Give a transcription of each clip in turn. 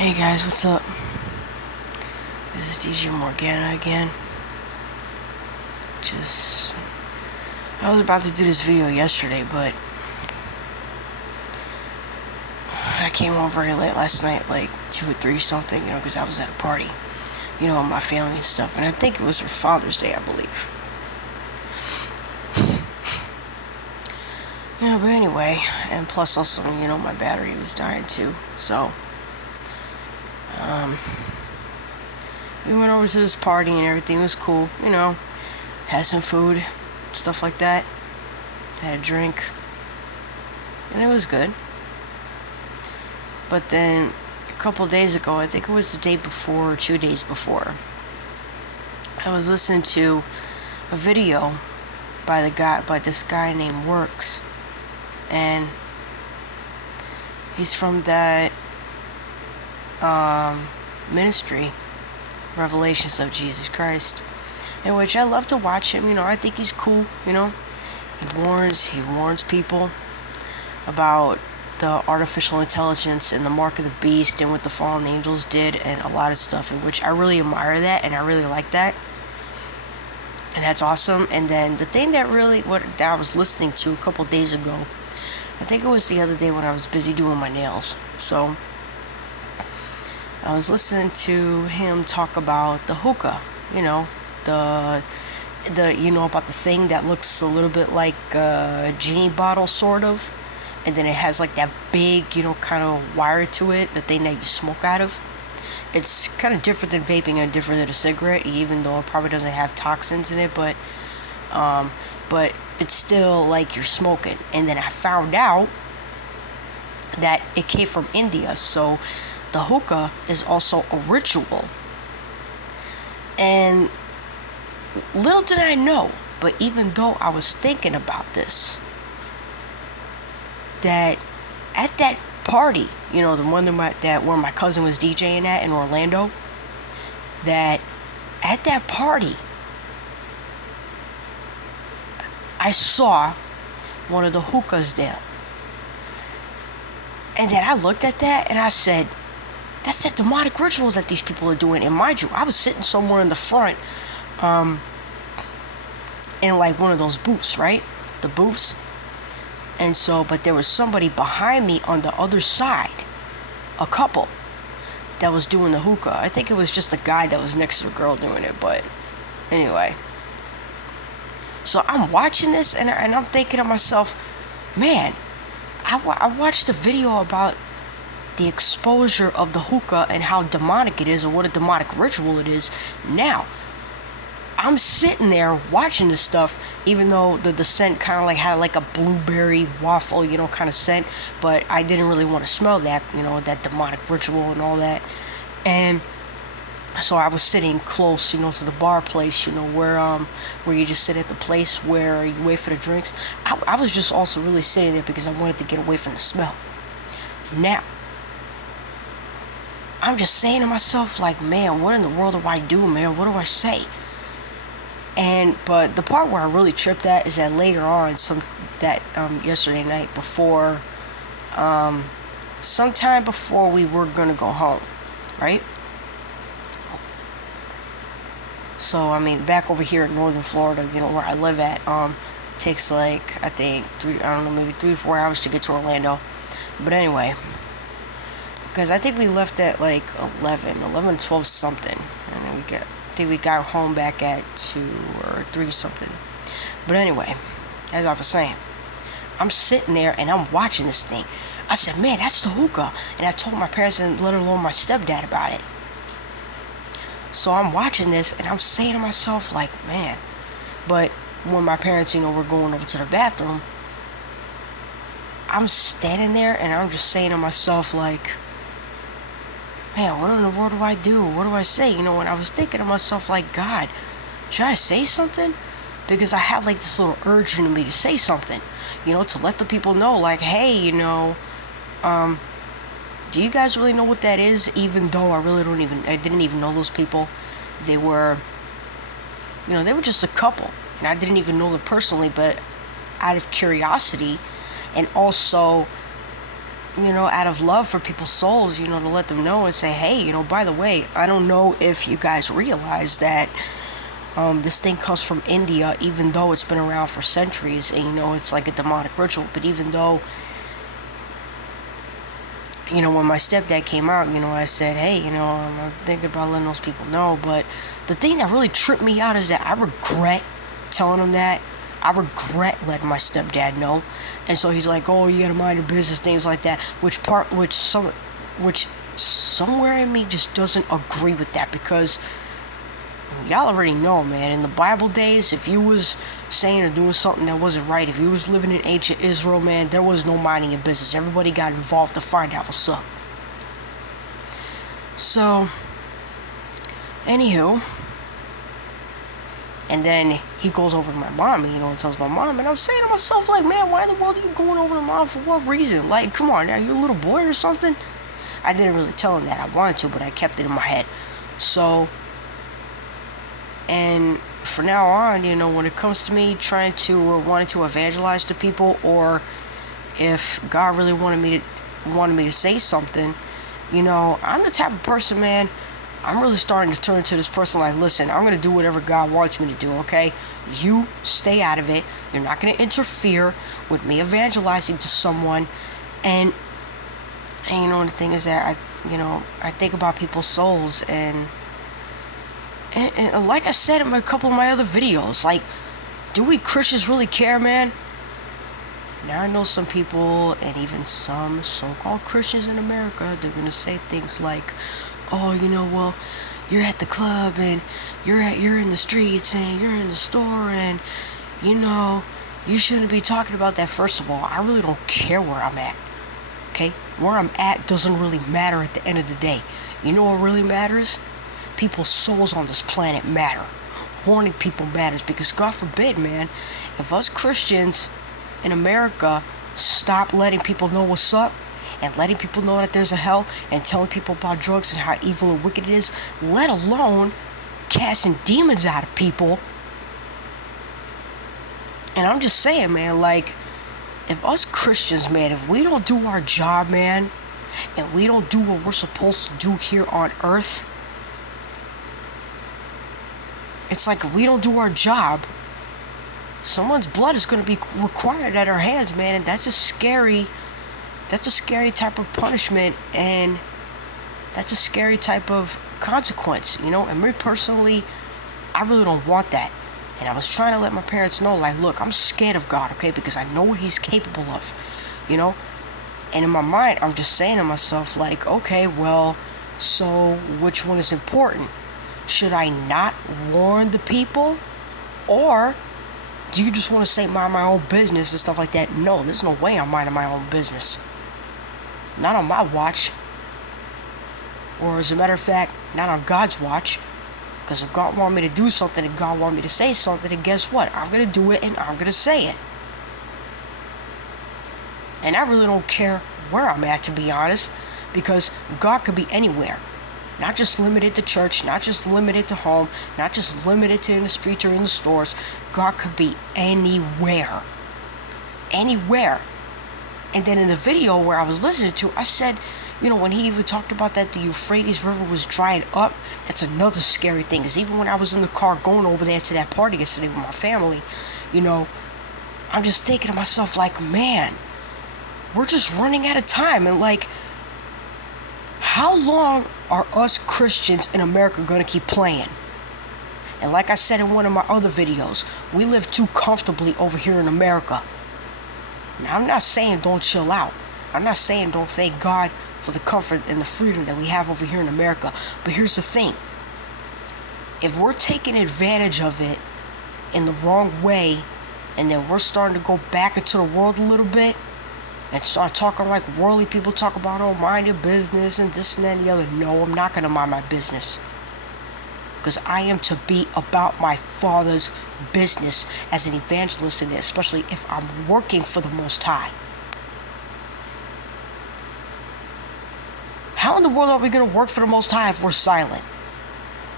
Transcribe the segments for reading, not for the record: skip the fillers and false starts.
Hey guys, what's up? This is DJ Morgana again. I was about to do this video yesterday, but I came home very late last night, like 2 or 3 something, because I was at a party, with my family and stuff, and I think it was for Father's Day, I believe. But anyway, and plus also, my battery was dying too, so we went over to this party and everything was cool, had some food, stuff like that, had a drink, and it was good. But then a couple days ago, I think it was the day before or 2 days before, I was listening to a video by this guy named Werks, and he's from that ministry, Revelations of Jesus Christ, in which I love to watch him. I think he's cool. He warns people about the artificial intelligence and the mark of the beast and what the fallen angels did and a lot of stuff, in which I really admire that and I really like that, and that's awesome. And then the thing that I was listening to a couple days ago, I think it was the other day when I was busy doing my nails, so I was listening to him talk about the hookah, about the thing that looks a little bit like a genie bottle, sort of, and then it has like that big, kind of wire to it, the thing that you smoke out of. It's kind of different than vaping and different than a cigarette, even though it probably doesn't have toxins in it, but it's still like you're smoking. And then I found out that it came from India, so the hookah is also a ritual. And little did I know, but even though I was thinking about this, that at that party, the one where my cousin was DJing at in Orlando, that at that party, I saw one of the hookahs there. And then I looked at that and I said, that's that demonic ritual that these people are doing. And mind you, I was sitting somewhere in the front, in like one of those booths, right? The booths. And so, but there was somebody behind me on the other side, a couple, that was doing the hookah. I think it was just a guy that was next to the girl doing it, but anyway. So I'm watching this and I'm thinking to myself, man, I watched a video about the exposure of the hookah and how demonic it is, or what a demonic ritual it is. Now, I'm sitting there watching this stuff, even though the scent kind of like had like a blueberry waffle, kind of scent, but I didn't really want to smell that, that demonic ritual and all that. And so I was sitting close, to the bar place, where you just sit at the place where you wait for the drinks. I was just also really sitting there because I wanted to get away from the smell. Now, I'm just saying to myself, like, man, what in the world do I do, man? What do I say? But the part where I really tripped at is that later on, yesterday night before, sometime before we were gonna go home, right? So, back over here in northern Florida, where I live at, takes like, I think, maybe 3 or 4 hours to get to Orlando. But anyway, because I think we left at like 11, 12 something, and then we got home back at 2 or 3 something. But anyway, as I was saying, I'm sitting there and I'm watching this thing. I said, man, that's the hookah. And I told my parents, and let alone my stepdad, about it. So I'm watching this and I'm saying to myself, like, man. But when my parents, were going over to the bathroom, I'm standing there and I'm just saying to myself, like, man, what in the world do I do? What do I say? When I was thinking to myself, like, God, should I say something? Because I had like this little urge in me to say something, to let the people know, like, hey, do you guys really know what that is? Even though I didn't even know those people. They were just a couple, and I didn't even know them personally, but out of curiosity, and also out of love for people's souls, to let them know and say, hey, by the way, I don't know if you guys realize that this thing comes from India, even though it's been around for centuries, and it's like a demonic ritual. But even though, when my stepdad came out, I said, hey, I'm thinking about letting those people know. But the thing that really tripped me out is that I regret telling him that. I regret letting my stepdad know. And so he's like, oh, you gotta mind your business, things like that, which somewhere in me just doesn't agree with that, because y'all already know, man, in the Bible days, if you was saying or doing something that wasn't right, if you was living in ancient Israel, man, there was no minding your business. Everybody got involved to find out what's up. So, anywho, and then he goes over to my mom, and tells my mom, and I'm saying to myself, like, man, why in the world are you going over to mom? For what reason? Like, come on, are you a little boy or something? I didn't really tell him that. I wanted to, but I kept it in my head. So, and for now on, when it comes to me trying to or wanting to evangelize to people, or if God really wanted me to say something, I'm the type of person, man, I'm really starting to turn to this person like, listen, I'm going to do whatever God wants me to do, okay? You stay out of it. You're not going to interfere with me evangelizing to someone. And the thing is that I think about people's souls, and like I said in a couple of my other videos, like, do we Christians really care, man? Now I know some people, and even some so-called Christians in America, they're going to say things like, oh, well, you're at the club, and you're in the streets, and you're in the store, and, you shouldn't be talking about that. First of all, I really don't care where I'm at, okay? Where I'm at doesn't really matter at the end of the day. You know what really matters? People's souls on this planet matter. Warning people matters, because God forbid, man, if us Christians in America stop letting people know what's up, and letting people know that there's a hell, and telling people about drugs and how evil and wicked it is, let alone casting demons out of people. And I'm just saying, man, like, if us Christians, man, if we don't do our job, man, and we don't do what we're supposed to do here on earth, it's like, if we don't do our job, someone's blood is going to be required at our hands, man, and that's a scary type of punishment, and that's a scary type of consequence, and me personally, I really don't want that. And I was trying to let my parents know, like, look, I'm scared of God, okay, because I know what he's capable of, and in my mind, I'm just saying to myself, like, okay, well, so which one is important? Should I not warn the people, or do you just want to say mind my own business and stuff like that? No, there's no way I'm minding my own business. Not on my watch. Or as a matter of fact, not on God's watch. Because if God wants me to do something and God wants me to say something, then guess what? I'm going to do it and I'm going to say it. And I really don't care where I'm at, to be honest. Because God could be anywhere. Not just limited to church, not just limited to home, not just limited to in the streets or in the stores. God could be anywhere. Anywhere. And then in the video where I was listening to, I said, when he even talked about that the Euphrates River was drying up, that's another scary thing. Because even when I was in the car going over there to that party yesterday with my family, I'm just thinking to myself, like, man, we're just running out of time. And, like, how long are us Christians in America going to keep playing? And like I said in one of my other videos, we live too comfortably over here in America. Now, I'm not saying don't chill out. I'm not saying don't thank God for the comfort and the freedom that we have over here in America. But here's the thing. If we're taking advantage of it in the wrong way, and then we're starting to go back into the world a little bit, and start talking like worldly people talk about, oh, mind your business and this and that and the other. No, I'm not going to mind my business. Because I am to be about my Father's business as an evangelist, and especially if I'm working for the Most High. How in the world are we going to work for the Most High if we're silent?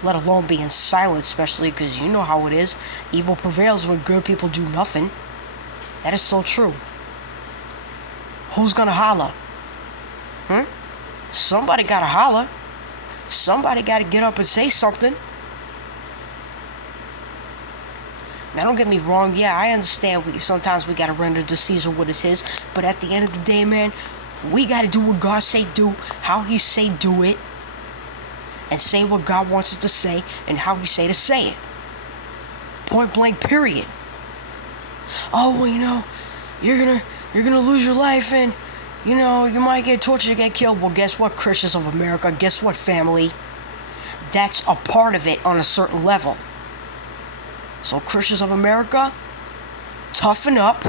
Let alone being silent, especially because you know how it is. Evil prevails when good people do nothing. That is so true. Who's going to holla? Somebody gotta holler. Somebody gotta get up and say something. Now, don't get me wrong. Yeah, I understand sometimes we gotta render to Caesar what is his. But at the end of the day, man, we gotta do what God say do, how he say do it, and say what God wants us to say and how he say to say it. Point blank, period. Oh, well, you're gonna lose your life, and you might get tortured, get killed. Well, guess what, Christians of America? Guess what, family? That's a part of it on a certain level. So, Christians of America, toughen up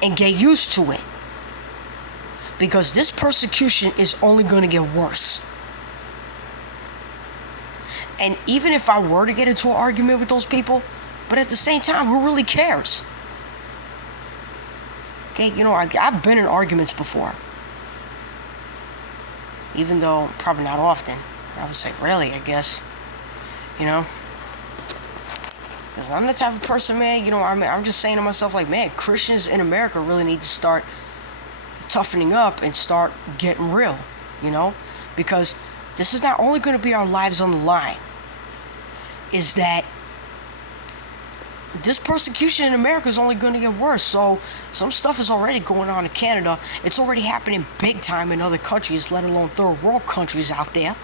and get used to it. Because this persecution is only going to get worse. And even if I were to get into an argument with those people, but at the same time, who really cares? Okay, I've been in arguments before. Even though, probably not often. I would say rarely, I guess. Because I'm the type of person, man, I'm just saying to myself, like, man, Christians in America really need to start toughening up and start getting real, Because this is not only going to be our lives on the line, is that this persecution in America is only going to get worse. So some stuff is already going on in Canada. It's already happening big time in other countries, let alone third world countries out there,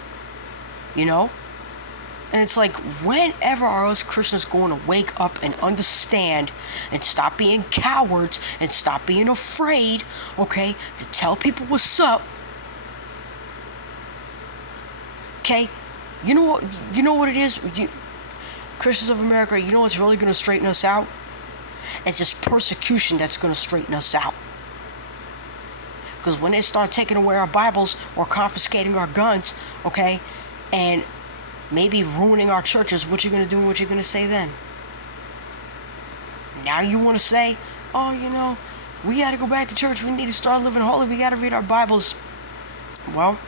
And it's like, whenever are us Christians going to wake up and understand and stop being cowards and stop being afraid, okay, to tell people what's up? Okay, you know what it is? Christians of America, you know what's really going to straighten us out? It's this persecution that's going to straighten us out. Because when they start taking away our Bibles or confiscating our guns, okay, and maybe ruining our churches, what you going to do and what you going to say then? Now you want to say, oh, we got to go back to church. We need to start living holy. We got to read our Bibles. Well,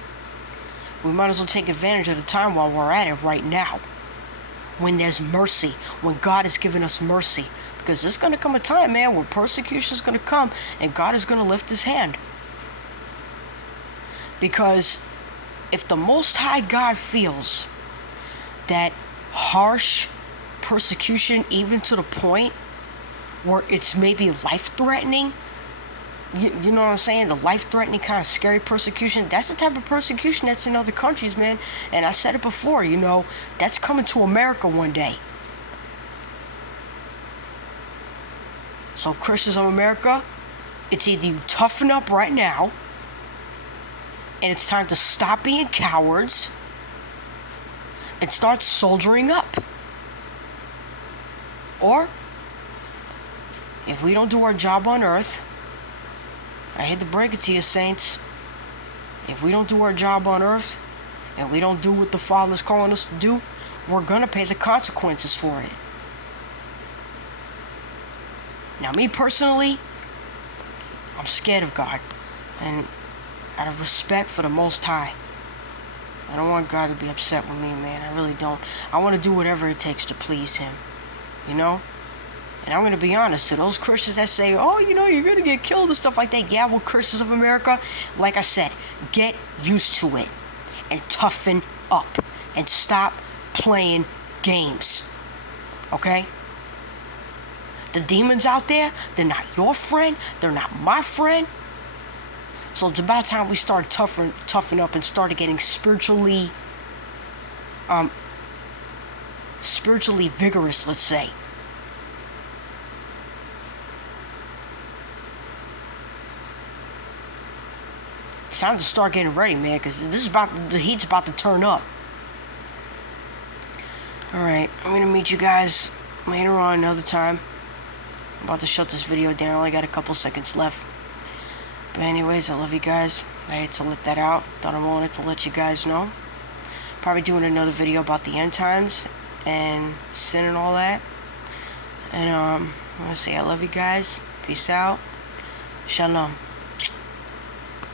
we might as well take advantage of the time while we're at it right now. When there's mercy, when God has given us mercy. Because there's going to come a time, man, where persecution is going to come and God is going to lift his hand. Because if the Most High God feels that harsh persecution, even to the point where it's maybe life-threatening, you know what I'm saying? The life-threatening kind of scary persecution. That's the type of persecution that's in other countries, man. And I said it before, that's coming to America one day. So Christians of America, it's either you toughen up right now, and it's time to stop being cowards and start soldiering up. Or, if we don't do our job on earth, I hate to break it to you, saints. If we don't do our job on earth, and we don't do what the Father's calling us to do, we're going to pay the consequences for it. Now, me personally, I'm scared of God. And out of respect for the Most High, I don't want God to be upset with me, man. I really don't. I want to do whatever it takes to please him. And I'm going to be honest, to those Christians that say, oh, you're going to get killed and stuff like that. Yeah, well, Christians of America, like I said, get used to it and toughen up and stop playing games. Okay? The demons out there, they're not your friend. They're not my friend. So it's about time we start toughen up and started getting spiritually vigorous, let's say. It's time to start getting ready, man, because the heat's about to turn up. Alright, I'm going to meet you guys later on another time. I'm about to shut this video down. I only got a couple seconds left. But anyways, I love you guys. I hate to let that out. Thought I wanted to let you guys know. Probably doing another video about the end times and sin and all that. And I want to say I love you guys. Peace out. Shalom.